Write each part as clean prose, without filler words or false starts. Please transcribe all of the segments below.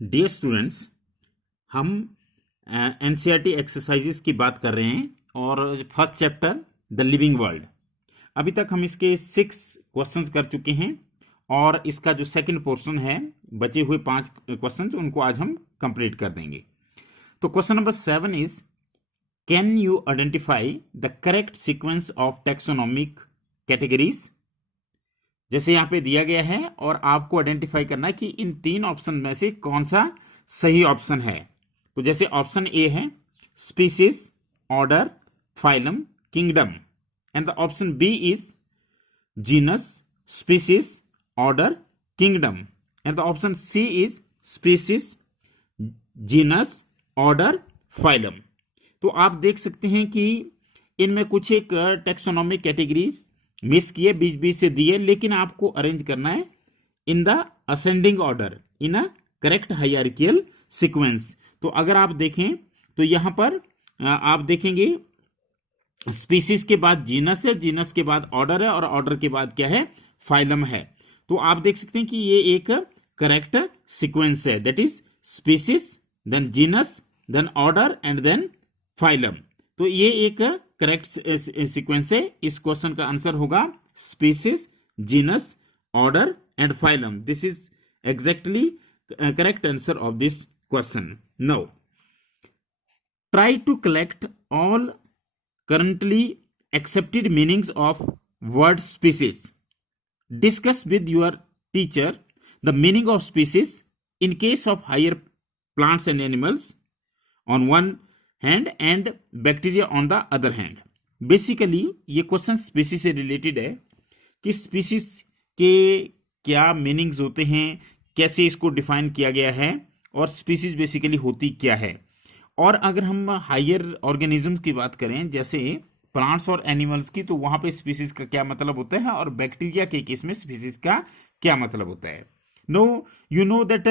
Dear students, हम NCERT exercises की बात कर रहे हैं और first chapter the living world. अभी तक हम इसके 6 क्वेश्चंस कर चुके हैं और इसका जो सेकंड पोर्शन है, बचे हुए 5 क्वेश्चंस, उनको आज हम कंप्लीट कर देंगे। तो question number 7 is, can you identify the correct sequence of taxonomic categories. जैसे यहाँ पे दिया गया है और आपको आइडेंटिफाई करना है कि इन 3 ऑप्शन में से कौन सा सही ऑप्शन है। तो जैसे ऑप्शन ए है species, order, phylum, kingdom, and the option B is genus, species, order, kingdom, and the option C is species, genus, order, phylum. तो आप देख सकते हैं कि इनमें कुछ एक टेक्सोनॉमिक कैटेगरी मिस किए, बीच बीच से दिए, लेकिन आपको अरेंज करना है in the ascending order, in a correct hierarchical sequence. तो अगर आप देखें तो यहां पर आप देखेंगे स्पीसीज के बाद जीनस है, जीनस के बाद ऑर्डर है और ऑर्डर के बाद क्या है, फाइलम है। तो आप देख सकते हैं कि ये एक करेक्ट सीक्वेंस है, that is species, then genus, then order and then phylum. तो ये एक करेक्ट सीक्वेंस है। इस क्वेश्चन का आंसर होगा species, genus, order and phylum. This is exactly correct answer of this question. Now try to collect all currently accepted meanings of word species. Discuss with your teacher the meaning of species in case of higher plants and animals on one hand and bacteria on the other hand. Basically ये question species से related है कि species के क्या meanings होते हैं, कैसे इसको डिफाइन किया गया है और स्पीसीज बेसिकली होती क्या है। और अगर हम हायर ऑर्गेनिज्म की बात करें, जैसे प्लांट्स और एनिमल्स की, तो वहां पे स्पीसीज का क्या मतलब होता है और बैक्टीरिया के केस में स्पीसीज का क्या मतलब होता है। No, you know that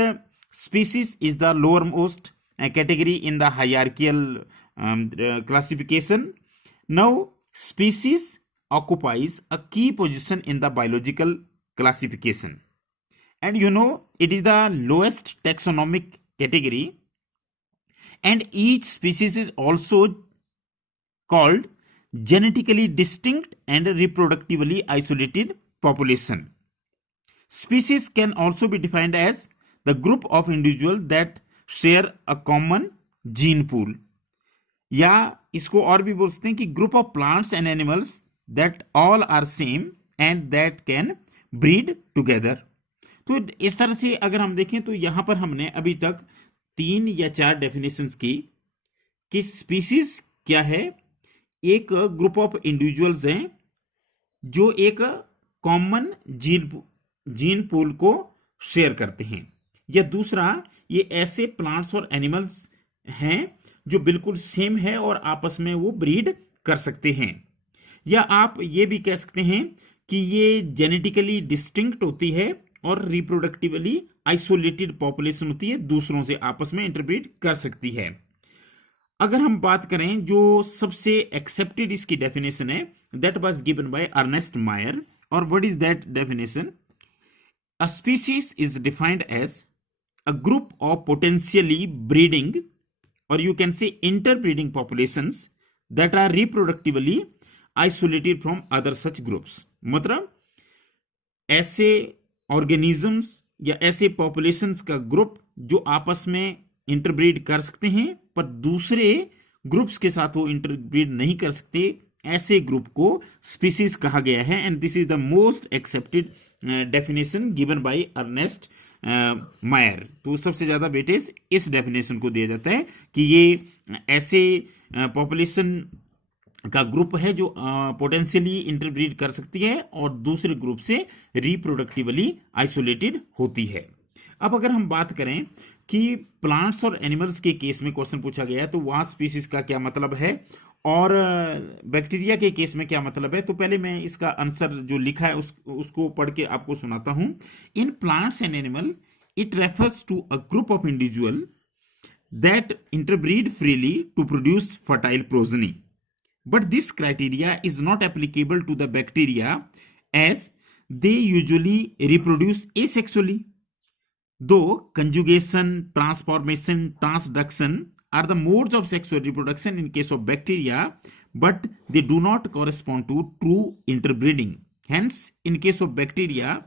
species is the lower most category in the hierarchical classification. Now species occupies a key position in the biological classification, and you know it is the lowest taxonomic category, and each species is also called genetically distinct and reproductively isolated population. Species can also be defined as the group of individuals that share a common gene pool, या इसको और भी बोलते हैं कि group of plants and animals that all are same and that can breed together. तो इस तरह से अगर हम देखें तो यहां पर हमने अभी तक 3 या 4 डेफिनेशंस की कि स्पीसीज क्या है। एक ग्रुप ऑफ इंडिविजुअल्स हैं जो एक कॉमन जीन पूल को शेयर करते हैं, या दूसरा ये ऐसे प्लांट्स और एनिमल्स हैं जो बिल्कुल सेम है और आपस में वो ब्रीड कर सकते हैं, या आप ये भी कह सकते हैं कि ये जेनेटिकली डिस्टिंक्ट होती है और रिप्रोडक्टिवली आइसोलेटेड पॉपुलेशन होती है, दूसरों से आपस में इंटरब्रीड कर सकती है। अगर हम बात करें जो सबसे एक्सेप्टेड इसकी डेफिनेशन है, that was given by Ernst Mayr. और what is that definition? A species is defined as a group of potentially breeding, or you can say interbreeding populations that are reproductively isolated from other such groups. मतलब ऐसे organisms या ऐसे populations का group जो आपस में interbreed कर सकते हैं पर दूसरे ग्रुप्स के साथ वो इंटरब्रीड नहीं कर सकते, ऐसे ग्रुप को स्पीसीज कहा गया है। And this is the most accepted definition given by Ernst Mayr. तो सबसे ज्यादा वेटेज इस डेफिनेशन को दिया जाता है कि ये ऐसे पॉपुलेशन का ग्रुप है जो पोटेंशियली इंटरब्रीड कर सकती है और दूसरे ग्रुप से रिप्रोडक्टिवली आइसोलेटेड होती है। अब अगर हम बात करें कि प्लांट्स और एनिमल्स के केस में क्वेश्चन पूछा गया है तो वहां स्पीसीज का क्या मतलब है और बैक्टीरिया के केस में क्या मतलब है, तो पहले मैं इसका आंसर जो लिखा है उसको पढ़ के आपको सुनाता हूं। In plants and animal it refers to a group of individual that interbreed freely to produce fertile progeny, but this criteria is not applicable to the bacteria as they usually reproduce asexually. Though conjugation, transformation, transduction are the modes of sexual reproduction in case of bacteria, but they do not correspond to true interbreeding. Hence, in case of bacteria,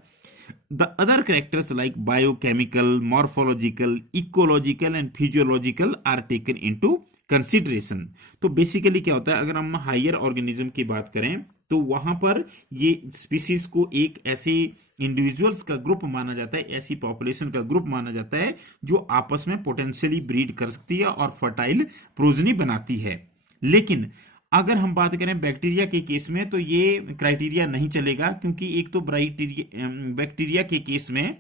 the other characters like biochemical, morphological, ecological and physiological are taken into consideration. तो basically क्या होता है, अगर हम higher organism की बात करें तो वहां पर ये स्पीसीज को एक ऐसे इंडिविजुअल्स का ग्रुप माना जाता है, ऐसी पॉपुलेशन का ग्रुप माना जाता है जो आपस में पोटेंशियली ब्रीड कर सकती है और फर्टाइल प्रोजनी बनाती है. लेकिन अगर हम बात करें बैक्टीरिया के केस में तो ये क्राइटेरिया नहीं चलेगा, क्योंकि एक तो बैक्टीरिया के केस में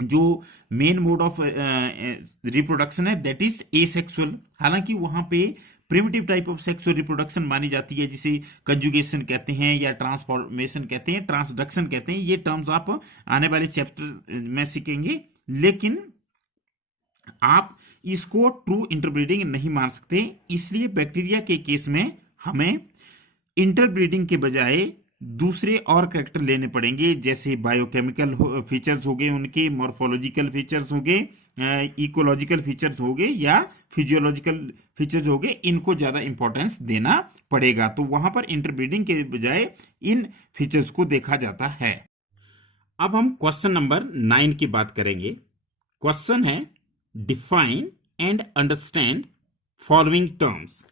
जो मेन मोड ऑफ रिप्रोडक्शन है दैट इज एसेक्सुअल. हालांकि वहां पे primitive type of sexual reproduction मानी जाती है, जिसे कंजुगेशन कहते हैं या ट्रांसफॉर्मेशन कहते हैं, ट्रांसडक्शन कहते हैं. ये टर्म्स आप आने वाले चैप्टर में सीखेंगे. लेकिन आप इसको ट्रू इंटरब्रीडिंग नहीं मान सकते. इसलिए बैक्टीरिया के केस में हमें इंटरब्रीडिंग के बजाय दूसरे और कैरेक्टर लेने पड़ेंगे, जैसे बायोकेमिकल फीचर्स हो गए, उनके मॉर्फोलॉजिकल फीचर्स हो गए, इकोलॉजिकल फीचर्स हो गए या फिजियोलॉजिकल फीचर्स हो गए. इनको ज्यादा इंपॉर्टेंस देना पड़ेगा. तो वहां पर इंटरब्रीडिंग के बजाय इन फीचर्स को देखा जाता है. अब हम क्वेश्चन नंबर 9 की बात करेंगे. क्वेश्चन है define and understand following terms.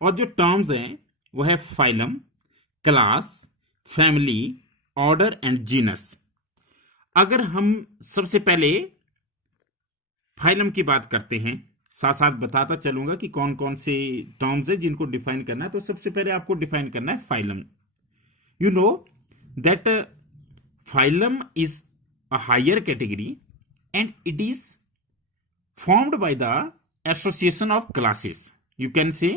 और जो टर्म्स हैं वो है phylum, class, family, order and genus. अगर हम सबसे पहले फाइलम की बात करते हैं, साथ साथ बताता चलूंगा कि कौन कौन से टर्म्स है जिनको डिफाइन करना है. तो सबसे पहले आपको डिफाइन करना है phylum. You know that phylum is a higher category and it is formed by the association of classes. You can say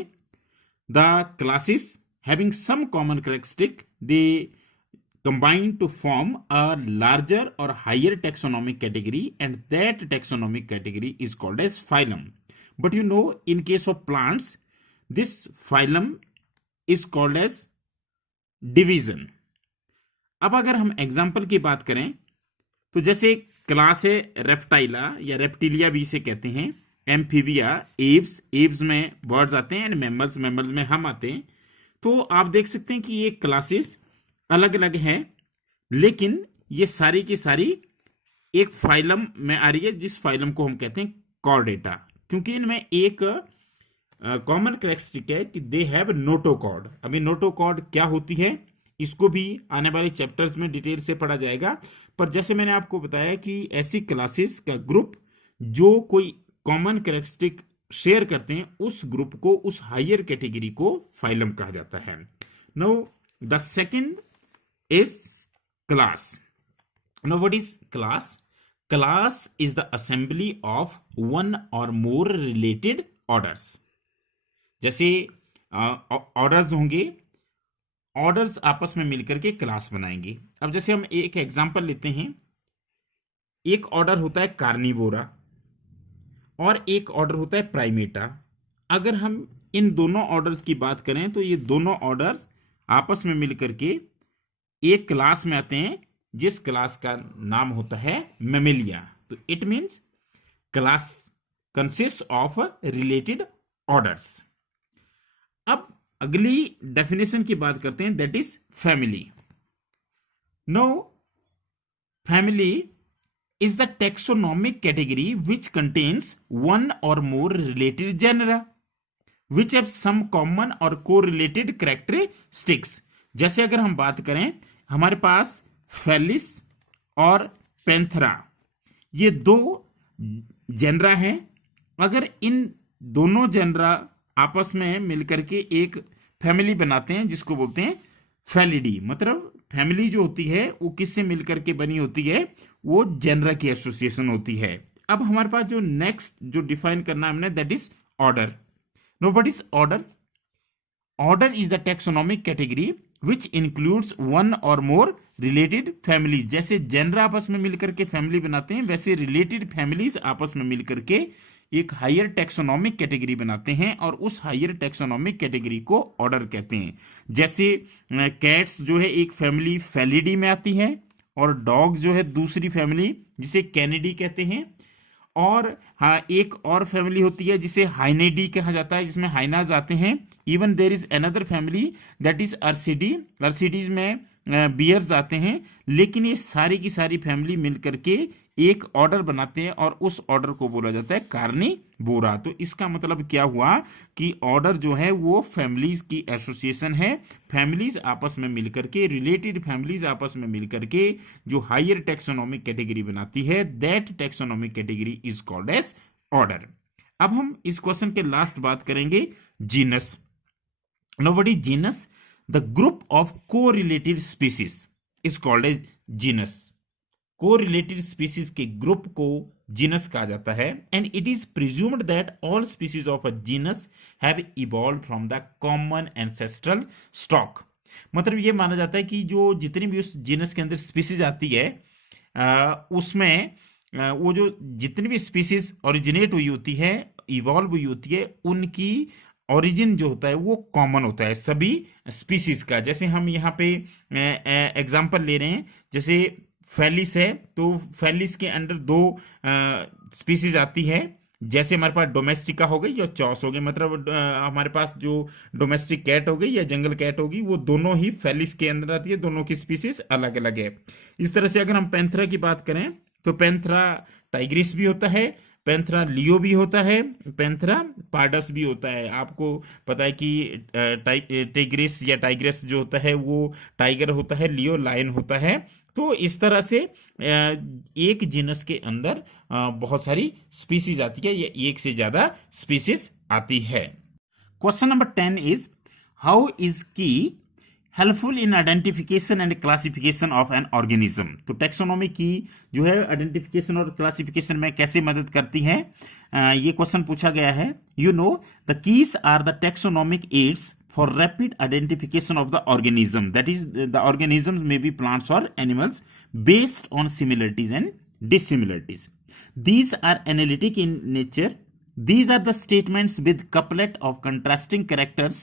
the classes having some common characteristic, they combine to form a larger or higher taxonomic category, and that taxonomic category is called as phylum. But you know, in case of plants, this phylum is called as division. अब अगर हम example की बात करें तो जैसे class है रेप्टाइला या रेप्टिलिया भी इसे कहते हैं, एम्फीबिया, एब्स, एब्स में बर्ड्स आते हैं, एंड मैमल्स, मैमल्स में हम आते हैं. तो आप देख सकते हैं कि ये क्लासेस अलग अलग हैं, लेकिन ये सारी की सारी एक फाइलम में आ रही है, जिस फाइलम को हम कहते हैं कॉर्डेटा. क्योंकि इनमें एक कॉमन कैरेक्टरिस्टिक है कि दे हैव नोटोकॉर्ड. अभी नोटोकॉर्ड क्या होती है इसको भी आने वाले चैप्टर्स में डिटेल से पढ़ा जाएगा. पर जैसे मैंने आपको बताया कि ऐसी क्लासेस का ग्रुप जो कोई कॉमन कैरेक्टरिस्टिक शेयर करते हैं, उस ग्रुप को, उस हायर कैटेगरी को फाइलम कहा जाता है. Now the second is class. Now what is class? Class is the assembly of one or more related orders. जैसे ऑर्डर्स होंगे, ऑर्डर्स आपस में मिलकर के क्लास बनाएंगे. अब जैसे हम एक एग्जांपल लेते हैं. एक ऑर्डर होता है कार्निवोरा और एक ऑर्डर होता है प्राइमेटा. अगर हम इन दोनों ऑर्डर्स की बात करें तो ये दोनों ऑर्डर्स आपस में मिलकर के एक क्लास में आते हैं, जिस क्लास का नाम होता है मैमेलिया. तो it means class consist of related orders. अब अगली डेफिनेशन की बात करते हैं, that is family. No, family is the taxonomic category which contains one or more related genera which have some common or correlated characteristics. जैसे अगर हम बात करें, हमारे पास फेलिस और पैंथरा, ये दो जेनरा हैं. अगर इन दोनों जेनरा आपस में मिलकर के एक फैमिली बनाते हैं जिसको बोलते हैं फैलिडी. मतलब फैमिली जो होती है वो किससे मिलकर के बनी होती है? वो जेनरा की एसोसिएशन होती है. अब हमारे पास जो नेक्स्ट जो डिफाइन करना है हमने, that is order. No, what is order? Order is the taxonomic category which includes one or more related families. जैसे जेनरा आपस में मिलकर के फैमिली बनाते हैं, वैसे रिलेटेड फैमिलीज आपस में मिलकर के एक हायर टैक्सोनॉमिक कैटेगरी बनाते हैं, और उस हायर टैक्सोनॉमिक कैटेगरी को ऑर्डर कहते हैं. जैसे कैट्स जो है एक फैमिली फैलिडी में आती है, और डॉग जो है दूसरी फैमिली जिसे कैनिडी कहते हैं। और हाँ, एक और फैमिली होती है जिसे हाइनेडी कहा जाता है, जिसमें हाइनाज आते हैं। Even there is another family that is Ursidae, Ursidae में बियर्स आते हैं। लेकिन ये सारी की सारी फैमिली मिल करके एक ऑर्डर बनाते हैं और उस ऑर्डर को बोला जाता है कार्निवोरा। तो इसका मतलब क्या हुआ कि ऑर्डर जो है वो फैमिलीज की एसोसिएशन है। फैमिलीज आपस में मिलकर के, रिलेटेड फैमिलीज आपस में मिलकर के जो हायर टेक्सोनॉमिक कैटेगरी बनाती है, that taxonomic category is called as order. अब हम इस क्वेश्चन के लास्ट बात करेंगे genus. Now what is genus? The group of correlated species is called as genus. Correlated species के ग्रुप को जीनस कहा जाता है। And it is presumed that all species of a genus have evolved from the common ancestral stock. मतलब ये माना जाता है कि जो जितनी भी उस जीनस के अंदर स्पीसीज आती है उसमें वो जो जितनी भी स्पीसीज ओरिजिनेट हुई होती है, इवॉल्व हुई होती है, उनकी ओरिजिन जो होता है वो कॉमन होता है सभी स्पीसीज का। जैसे हम यहाँ पे एग्जांपल ले रहे हैं, जैसे फैलिस है तो फैलिस के अंदर दो स्पीसीज आती है। जैसे हमारे पास डोमेस्टिका हो गई या चॉस हो गई, मतलब हमारे पास जो डोमेस्टिक कैट हो गई या जंगल कैट होगी, वो दोनों ही फैलिस के अंदर आती है, दोनों की स्पीसीज अलग अलग है। इस तरह से अगर हम पैंथरा की बात करें तो पैंथरा टाइग्रिस भी होता है, पैंथरा लियो भी होता है, पैंथरा पार्डस भी होता है। आपको पता है कि टाइग्रिस या टाइग्रेस जो होता है वो टाइगर होता है, लियो लायन होता है। तो इस तरह से एक जीनस के अंदर बहुत सारी स्पीसीज आती है या एक से ज्यादा स्पीसीज आती है। Question number 10 is how is key helpful in identification and classification of an organism. तो टेक्सोनॉमी की जो है आइडेंटिफिकेशन और क्लासिफिकेशन में कैसे मदद करती है, ये क्वेश्चन पूछा गया है। You know the keys are the taxonomic aids for rapid identification of the organism, that is the organisms may be plants or animals based on similarities and dissimilarities. These are analytic in nature. These are the statements with couplet of contrasting characters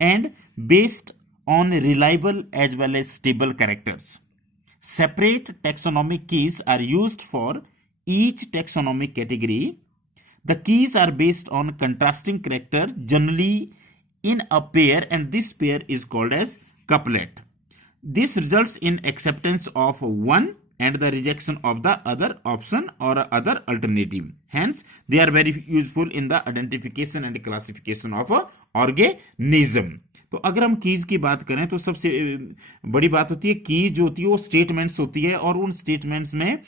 and based on reliable as well as stable characters. Separate taxonomic keys are used for each taxonomic category. The keys are based on contrasting characters, generally in a pair, and this pair is called as couplet. This results in acceptance of one and the rejection of the other option or other alternative. Hence, they are very useful in the identification and classification of a organism. तो अगर हम keys की बात करें तो सबसे बड़ी बात होती है, कीज जो होती है वो स्टेटमेंट्स होती है, और उन स्टेटमेंट्स में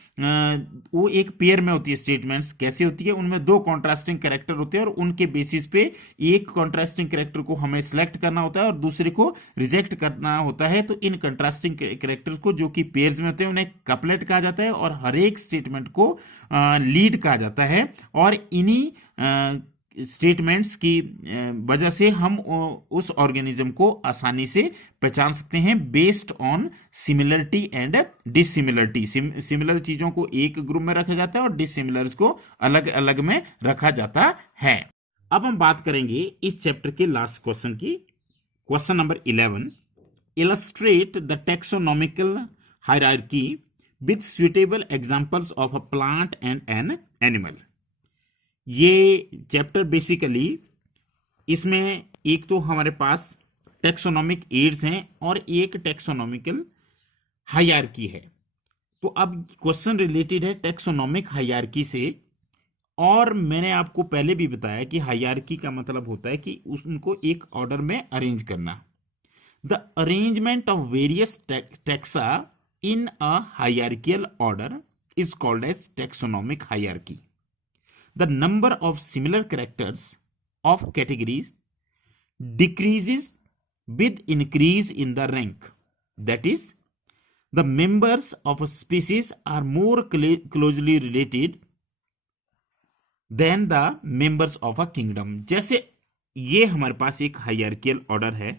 वो एक पेयर में होती है। स्टेटमेंट्स कैसे होती है, उनमें दो कॉन्ट्रास्टिंग कैरेक्टर होते हैं और उनके बेसिस पे एक कॉन्ट्रास्टिंग कैरेक्टर को हमें सिलेक्ट करना होता है और दूसरे को रिजेक्ट करना होता है। तो इन कॉन्ट्रास्टिंग कैरेक्टर्स को जो कि पेयर्स में होते हैं उन्हें कपलेट कहा जाता है और हर एक स्टेटमेंट को लीड कहा जाता है। और इन्हीं स्टेटमेंट्स की वजह से हम उस ऑर्गेनिज्म को आसानी से पहचान सकते हैं based on similarity and dissimilarity. Similar चीजों को एक ग्रुप में रखा जाता है और डिसिमिलर्स को अलग अलग में रखा जाता है। अब हम बात करेंगे इस चैप्टर के लास्ट क्वेश्चन की। Question number 11, illustrate the taxonomical hierarchy with suitable examples of a plant and an animal. ये चैप्टर बेसिकली, इसमें एक तो हमारे पास टेक्सोनॉमिक एड्स हैं और एक टेक्सोनॉमिकल हायरार्की है। तो अब क्वेश्चन रिलेटेड है टेक्सोनॉमिक हायरार्की से। और मैंने आपको पहले भी बताया कि हायरार्की का मतलब होता है कि उनको एक ऑर्डर में अरेंज करना। The arrangement of various taxa in a hierarchical order is called as taxonomic hierarchy. The number of similar characters of categories decreases with increase in the rank. That is, the members of a species are more closely related than the members of a kingdom. जैसे ये हमारे पास एक hierarchical order है,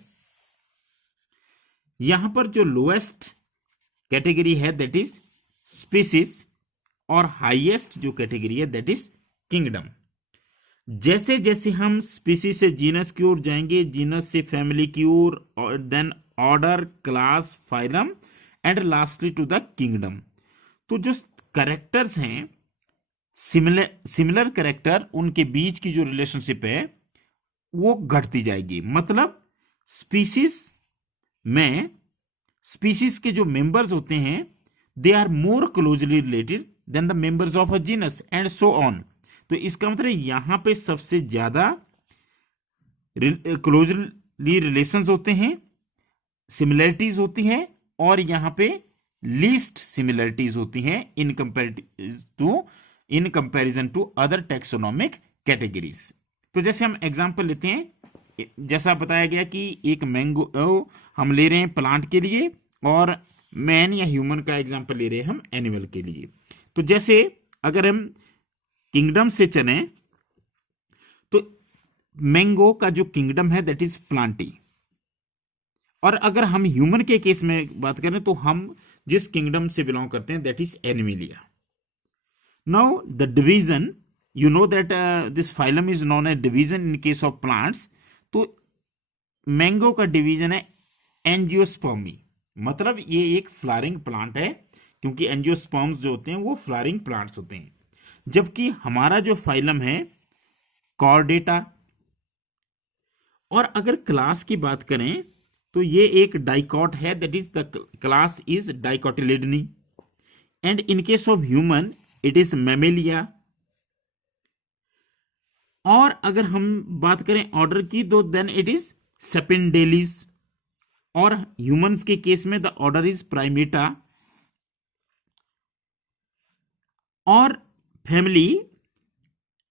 यहां पर जो lowest category है that is species और हाईएस्ट जो कैटेगरी है दैट इज किंगडम। जैसे जैसे हम स्पीसीज से जीनस की ओर जाएंगे, जीनस से फैमिली की ओर, then order, class, phylum and lastly to the kingdom. तो जो करेक्टर्स हैं, सिमिलर करेक्टर, उनके बीच की जो रिलेशनशिप है वो घटती जाएगी। मतलब स्पीसीज में स्पीसीज के जो मेंबर्स होते हैं they are more closely related than the members of a genus and so on. तो इसका मतलब यहां पे सबसे ज्यादा क्लोजली रिलेशंस होते हैं, सिमिलरिटीज होती हैं, और यहां पे लीस्ट सिमिलरिटीज होती हैं in comparison to other taxonomic categories. तो जैसे हम एग्जांपल लेते हैं, जैसा बताया गया कि एक मैंगो हम ले रहे हैं प्लांट के लिए, और मैन या ह्यूमन का एग्जांपल ले रहे हैं हम एनिमल के लिए। तो जैसे अगर हम किंगडम से चले तो मैंगो का जो किंगडम है दैट इज प्लांटी, और अगर हम ह्यूमन के केस में बात करें तो हम जिस किंगडम से बिलोंग करते हैं that is Animalia. Now the division, you know that this phylum is known as division in case of plants। तो मैंगो का डिवीजन है एंजियोस्पर्मी, मतलब ये एक फ्लावरिंग प्लांट है, क्योंकि एंजियोस्पर्म्स जो होते हैं वो फ्लावरिंग प्लांट्स होते हैं। जबकि हमारा जो फाइलम है कॉर्डेटा। और अगर क्लास की बात करें तो ये एक डाइकॉट है, that is the class is dicotyledonae. And in case of human it is mammalia. और अगर हम बात करें ऑर्डर की तो देन इट इज सेपेंडेलिस, और ह्यूमंस के केस में द ऑर्डर इज प्राइमेटा। और family,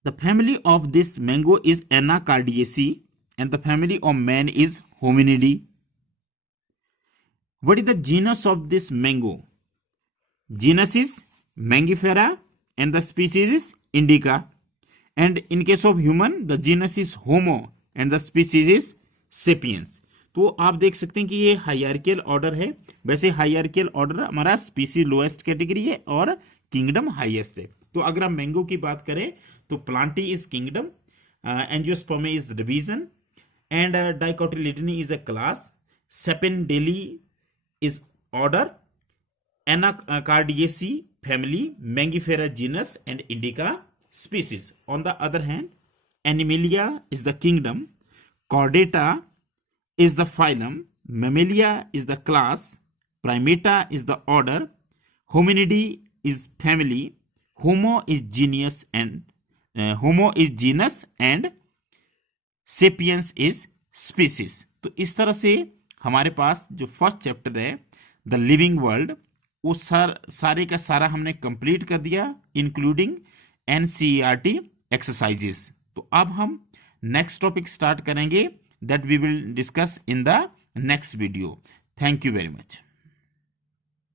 the family of this mango is Anacardiaceae and the family of man is Hominidae. What is the genus of this mango? Genus is Mangifera and the species is indica. And in case of human, the genus is Homo and the species is Sapiens। तो आप देख सकते हैं कि ये hierarchical order है। वैसे hierarchical order हमारा स्पीसीज लोएस्ट कैटेगरी है और किंगडम हाईएस्ट है। तो अगर हम मैंगो की बात करें तो plantae is kingdom, angiospermae is division, and dicotyledonae is a class, sapindales is order, anacardiaceae family, mangifera genus and indica species। On the other hand, Animalia is the kingdom, Chordata is the phylum, Mammalia is the class, Primata is the order, Hominidae is family, Homo is genus and Sapiens is species। तो इस तरह से हमारे पास जो first chapter है the living world, वो सारे का सारा हमने कंप्लीट कर दिया, इंक्लूडिंग NCERT एक्सरसाइजेस। तो अब हम नेक्स्ट टॉपिक स्टार्ट करेंगे that we will discuss in the next video. Thank you very much.